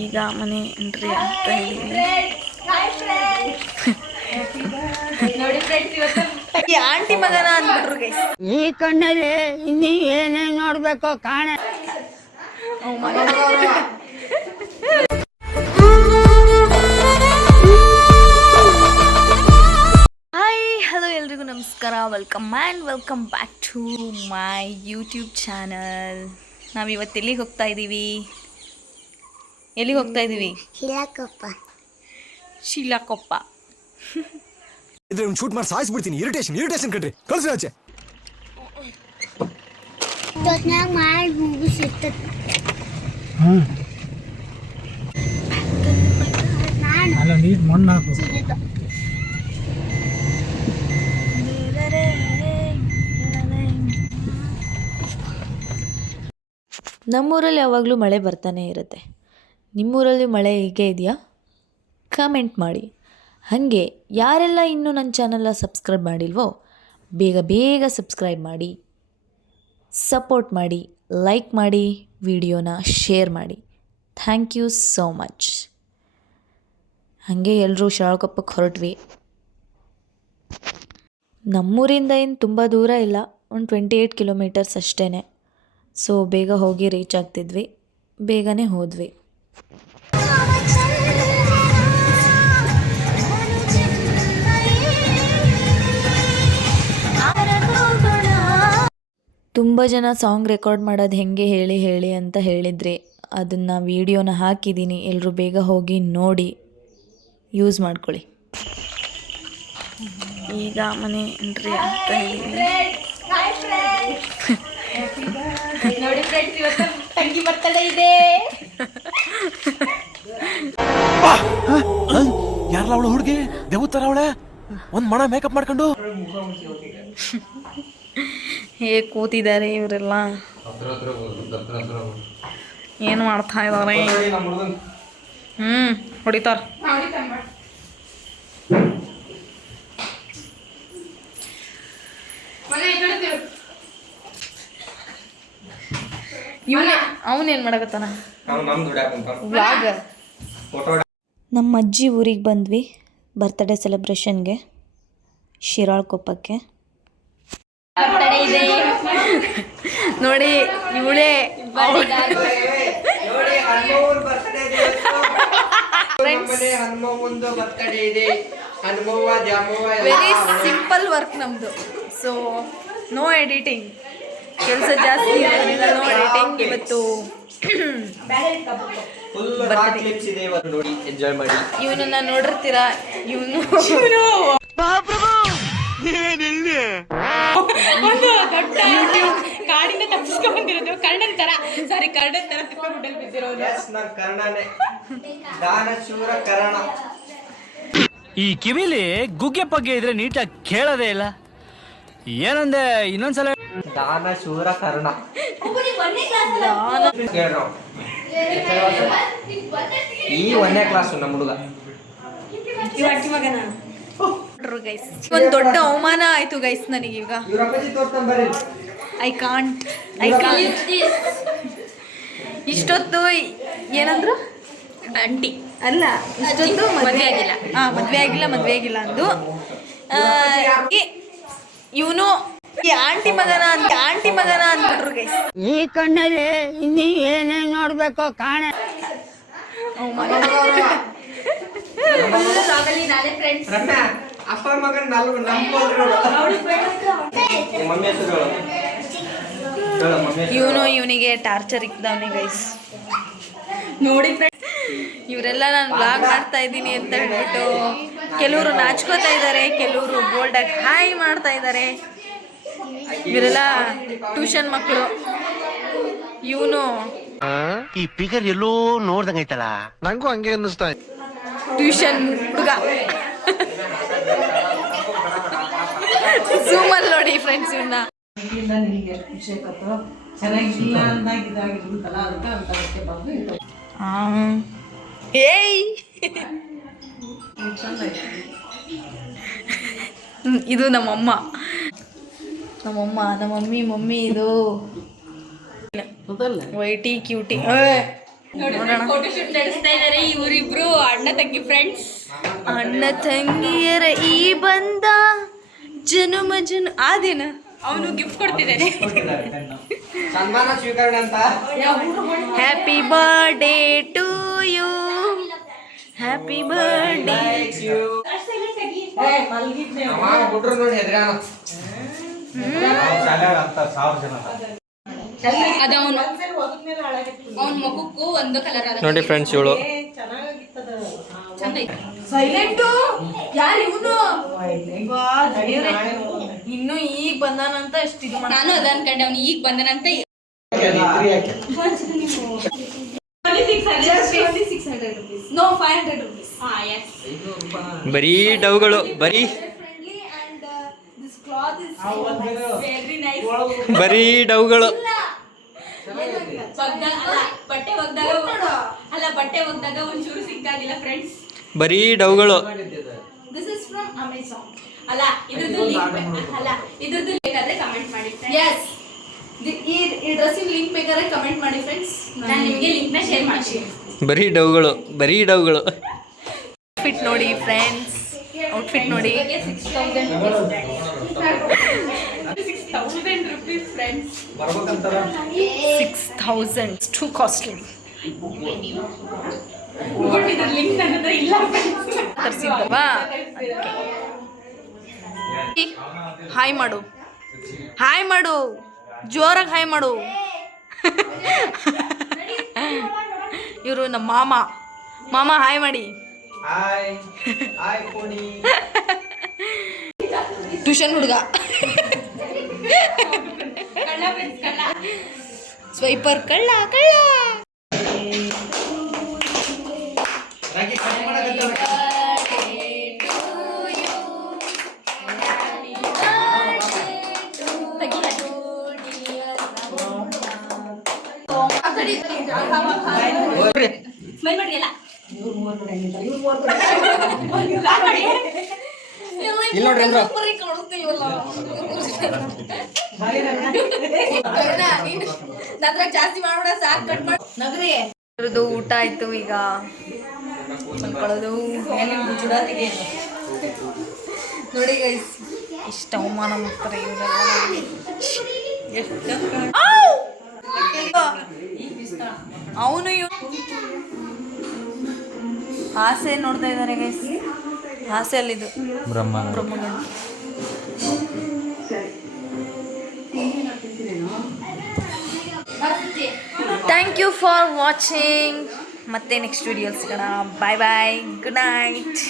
ಈಗ ಮನೆ ಎಂಟ್ರಿ ಆಗ್ತಾ ಇದ್ದೀವಿ. ಈ ಆಂಟಿ ಮಗನ ಅಂದ್ಬಿಟ್ರು ಗೈಸ್. ಈ ಕಣ್ಣಲ್ಲಿ ಇನ್ನೀ ಏನೇನ್ ನೋಡ್ಬೇಕೋ ಕಾಣ. ಹಾಯ್ ಹಲೋ ಎಲ್ರಿಗೂ ನಮಸ್ಕಾರ. Welcome back to my YouTube channel. ನಾವಿವತ್ತು ಎಲ್ಲಿಗೆ ಹೋಗ್ತಾ ಇದ್ದೀವಿ? ಶಿಲಾಕೊಪ್ಪ. ಇದ್ರೆ ಒಂದು ಶೂಟ್ ಮಾಡಿ ಸಾಯಿಸ್ಬಿಡ್ತೀನಿ. ಇರಿಟೇಷನ್ ಕಣ್ರಿ, ಕಳ್ಸಿ ಆಚೆ. ಅಲ್ಲ ನೀಟ್ ಮಣ್ಣು ಹಾಕು. ನಮ್ಮೂರಲ್ಲಿ ಯಾವಾಗಲೂ ಮಳೆ ಬರ್ತಾನೆ ಇರುತ್ತೆ. ನಿಮ್ಮೂರಲ್ಲಿ ಮಳೆ ಹೀಗೆ ಇದೆಯಾ? ಕಮೆಂಟ್ ಮಾಡಿ. ಹಾಗೆ ಯಾರೆಲ್ಲ ಇನ್ನೂ ನನ್ನ ಚಾನಲ್ನ ಸಬ್ಸ್ಕ್ರೈಬ್ ಮಾಡಿಲ್ವೋ ಬೇಗ ಸಬ್ಸ್ಕ್ರೈಬ್ ಮಾಡಿ, ಸಪೋರ್ಟ್ ಮಾಡಿ, ಲೈಕ್ ಮಾಡಿ, ವಿಡಿಯೋನ ಶೇರ್ ಮಾಡಿ. Thank you so much. ಹಾಗೆ ಎಲ್ಲರೂ ಶಿರಾಳಕೊಪ್ಪಕ್ಕೆ ಹೊರಟ್ವಿ. ನಮ್ಮೂರಿಂದ ಏನು ತುಂಬ ದೂರ ಇಲ್ಲ, ಒಂದು 28 ಕಿಲೋಮೀಟರ್ಸ್ ಅಷ್ಟೇ. ಸೊ ಬೇಗ ಹೋಗಿ ರೀಚ್ ಆಗ್ತಿದ್ವಿ, ಬೇಗನೆ ಹೋದ್ವಿ. ತುಂಬ ಜನ ಸಾಂಗ್ ರೆಕಾರ್ಡ್ ಮಾಡೋದು ಹೆಂಗೆ ಹೇಳಿ ಅಂತ ಹೇಳಿದ್ರಿ. ಅದನ್ನು ವಿಡಿಯೋನ ಹಾಕಿದ್ದೀನಿ, ಎಲ್ಲರೂ ಬೇಗ ಹೋಗಿ ನೋಡಿ ಯೂಸ್ ಮಾಡ್ಕೊಳ್ಳಿ. ಈಗ ಮನೆ ಎಂಟ್ರಿ ಆಗ್ತಾ ಇದ್ದೀವಿ. ನೋಡಿ ಫ್ರೆಂಡ್ಸ್, ಇವತ್ತು ತಂಗಿ ಬರ್ತಡೇ ಇದೆ. ಯಾರಲ್ಲ ಅವಳು ಹುಡುಗಿ? ದೇವತರ ಅವಳೆ, ಒಂದ್ ಮಣ ಮೇಕಪ್ ಮಾಡ್ಕೊಂಡು ಹೇಗೆ ಕೂತಿದ್ದಾರೆ ಇವರೆಲ್ಲ, ಏನು ಮಾಡ್ತಾ ಇದ್ದಾರೆ? ಹೊಡಿತಾರ. ಅವನೇನು ಮಾಡಕತ್ತಾನ? ವ್ಲಾಗ್. ನಮ್ಮ ಅಜ್ಜಿ ಊರಿಗೆ ಬಂದ್ವಿ ಬರ್ತ್ಡೇ ಸೆಲೆಬ್ರೇಷನ್ಗೆ, ಶಿರಾಳಕೊಪ್ಪಕ್ಕೆ. ನೋಡಿ ಇವಳೇ ವೆರಿ ಸಿಂಪಲ್ ವರ್ಕ್ ನಮ್ಮದು. ಸೊ ನೋ ಎಡಿಟಿಂಗ್, ಕೆಲಸ ಜಾಸ್ತಿ ಇರೋದ್ರಿಂದ ನೋ ಎಡಿಟಿಂಗ್. ಇವತ್ತು ಇವನನ್ನ ನೋಡಿರ್ತೀರಾ, ಇವನು ಕಾಡಿಂದ ತಪ್ಪಿಸ್ಕೊಂಡ್ ಬಂದಿರೋದು ಕರ್ಣನ್ ತರ. ಸಾರಿ, ಕರ್ಣನ್ ತರ ತಿಳ್ಕೊಂಡ್ಬಿಟ್ಟಲ್ಲಿ ಬಿದ್ದಿರೋದು. ಈ ಕಿವಿಲಿ ಗುಗ್ಗೆ ಪಗ್ಗೆ ಇದ್ರೆ ನೀಟಾಗಿ ಕೇಳೋದೇ ಇಲ್ಲ. ಏನಂದೆ ಇನ್ನೊಂದ್ಸಲ? ದಾನ ಶೂರ ಕರ್ಣ. ಈ 1ನೇ ಕ್ಲಾಸು ನಮ್ಮ ಹುಡುಗ. ಗೈಸ್, ಒಂದು ದೊಡ್ಡ ಅವಮಾನ ಆಯ್ತು ಗೈಸ್ ನನಗೀಗ. ಐ ಕಾಂಟ್ ಇಷ್ಟೊತ್ತು ಏನಂದ್ರು ಆಂಟಿ ಅಲ್ಲ, ಇಷ್ಟೊತ್ತು ಮದುವೆ ಆಗಿಲ್ಲ ಅಂದು ಇವನು ಈ ಆಂಟಿ ಮಗನ ಅಂದ್ಬಿಟ್ರು ಗೈಸ್. ಈ ಕಣ್ಣಲ್ಲಿ ಇನ್ನೀ ಏನೇನ್ ನೋಡ್ಬೇಕೋ ಕಾಣ. ಅಪ್ಪ ಮಗನ್ ಇವನಿಗೆ ಟಾರ್ಚರ್ ಇಕ್ಕಿದವನಿ ಗೈಸ್. ನೋಡಿ ಇವರೆಲ್ಲ ನಾನು ವ್ಲಾಗ್ ಮಾಡ್ತಾ ಇದ್ದೀನಿ ಅಂತ ಹೇಳ್ಬಿಟ್ಟು ಕೆಲವರು ನಾಚ್ಕೋತಾ ಇದ್ದಾರೆ, ಕೆಲವರು ಬೋಲ್ಡಾಗಿ ಹಾಯ್ ಮಾಡ್ತಾ ಇದ್ದಾರೆ. ಇವರೆಲ್ಲ ಟ್ಯೂಷನ್ ಮಕ್ಕಳು. ಇವನು ಈ ಪಿಗರ್ ಎಲ್ಲೋ ನೋಡ್ದಂಗೈತಲ್ಲ, ನಂಗೂ ಹಂಗೆ ಅನ್ನಿಸ್ತಾ. ಟ್ಯೂಷನ್ ಹುಡುಗ. ಝೂಮಲ್ಲಿ ನೋಡಿ ಫ್ರೆಂಡ್ಸ್ ಇವನ್ನ. ಏಯ್, ಇದು ನಮ್ಮಮ್ಮ, ನಮ್ಮ ಮಮ್ಮಿ ಇದು ವೈಟಿ ಕ್ಯೂಟಿ. ಫೋಟೋಶೂಟ್ ನಡೆಸ್ತಾ ಇದಾರೆ ಇವರಿಬ್ರು ಅಣ್ಣ ತಂಗಿ ಫ್ರೆಂಡ್ಸ್. ಅಣ್ಣ ತಂಗಿಯರ ಈ ಬಂದ ಜನುಮ ಆದೇನ ಅವನು ಗಿಫ್ಟ್ ಕೊಡ್ತಿದ್ದಾನೆ. ಸನ್ಮಾನ ಸ್ವೀಕರಣೆ ಅಂತ. Happy birthday to you, happy birthday. ಬಿಟ್ರು ನೋಡಿ ಹೆದ್ರಾನ. ಅದು ಅವನ ಮಗುಕ್ಕೂ ಒಂದು ಕಲರ್ ಅದ ನೋಡಿ ಫ್ರೆಂಡ್ಸ್, ಇವಳು ಚಂದ ಐತೆ. ಸೈಲೆಂಟು ಯಾರು ಇವನು? ಇನ್ನು ಈಗ ಬಂದಾನಂತ ಎಷ್ಟು ಇದು ನಾನು ಅದ ಅನ್ಕೊಂಡೆ ಅವ್ನು ಈಗ ಬಂದನಂತ. No 500 rupees. ಬರೀ ಡವ್ಗಳು, ಬರೀ This cloth is very nice. ಬರೀ ಡವ್ಗಳು. ಬಟ್ಟೆ ಒಗ್ದಾಗ ಒಂಚೂರು ಸಿಕ್ಕಾಗಿಲ್ಲ ಫ್ರೆಂಡ್ಸ್. ಬರೀ ಡವ್ಗಳು. This is from Amazon. ಅಲ್ಲ ಇದ್ರದ್ದು ಬೇಕಾದ್ರೆ ಕಮೆಂಟ್ ಮಾಡಿ. Yes. ಈ ಡ್ರೆಸ್ಸಿನ ಲಿಂಕ್ ಬೇಕಾದ್ರೆ ಕಮೆಂಟ್ ಮಾಡಿ ಫ್ರೆಂಡ್ಸ್. ನಾನು ನಿಮಗೆ ಲಿಂಕ್ನ ಶೇರ್ ಮಾಡ್ತೀನಿ. ಬರೀ ಡವ್ಗಳು, ಬರೀ ಡವ್ಗಳು. ಔಟ್ಫಿಟ್ ನೋಡಿ ಫ್ರೆಂಡ್ಸ್, ಔಟ್ಫಿಟ್ ನೋಡಿ. 6,000 rupees friends. 6,000 too costly. But ಇದ್ರ ಲಿಂಕ್ ನನ್ನ ಹತ್ರ ಇಲ್ಲ ಫ್ರೆಂಡ್ಸ್. ತರಿಸಿದ್ದವಾ? ಹಾಯ್ ಮಾಡು, ಹಾಯ್ ಮಾಡು, ಜೋರಾಗಿ ಹಾಯ್ ಮಾಡು. ಇವರು ನಮ್ಮ ಮಾಮ ಹಾಯ್ ಮಾಡಿ. ಟ್ಯೂಷನ್ ಹುಡುಗ, ಕಳ್ಳ ಫ್ರೆಂಡ್ಸ್, ಕಳ್ಳ. ಸ್ವೈಪರ್ ಕಳ್ಳ. ಸ್ಮೈಲ್ ಮಾಡಿ ಅಲ್ಲ. ಇಲ್ಲಿ ನೋಡ್ರಿ ಅಂದ್ರು. ಜಾಸ್ತಿ ಮಾಡ್ಬಿಡ, ಸಾಕು, ಕಟ್ ಮಾಡಿ. ನಗರಿ ಊಟ ಆಯ್ತು, ಈಗ ಮಲ್ಕೊಳ್ಳೋದು. ನೋಡಿ ಗೈಸ್, ಇಷ್ಟು ಅವಮಾನ ಮಾಡ್ತಾರೆ ಇವರೆಲ್ಲ. ಅವನು ಆಸೆ ನೋಡ್ತಾ ಇದ್ದಾರೆ ಗೈಸ್. ಆಸೆ ಅಲ್ಲಿದು Brahmagantu. Thank you for watching. ಮತ್ತೆ ನೆಕ್ಸ್ಟ್ ವಿಡಿಯೋ ಸಿಗೋಣ. Bye bye, good night.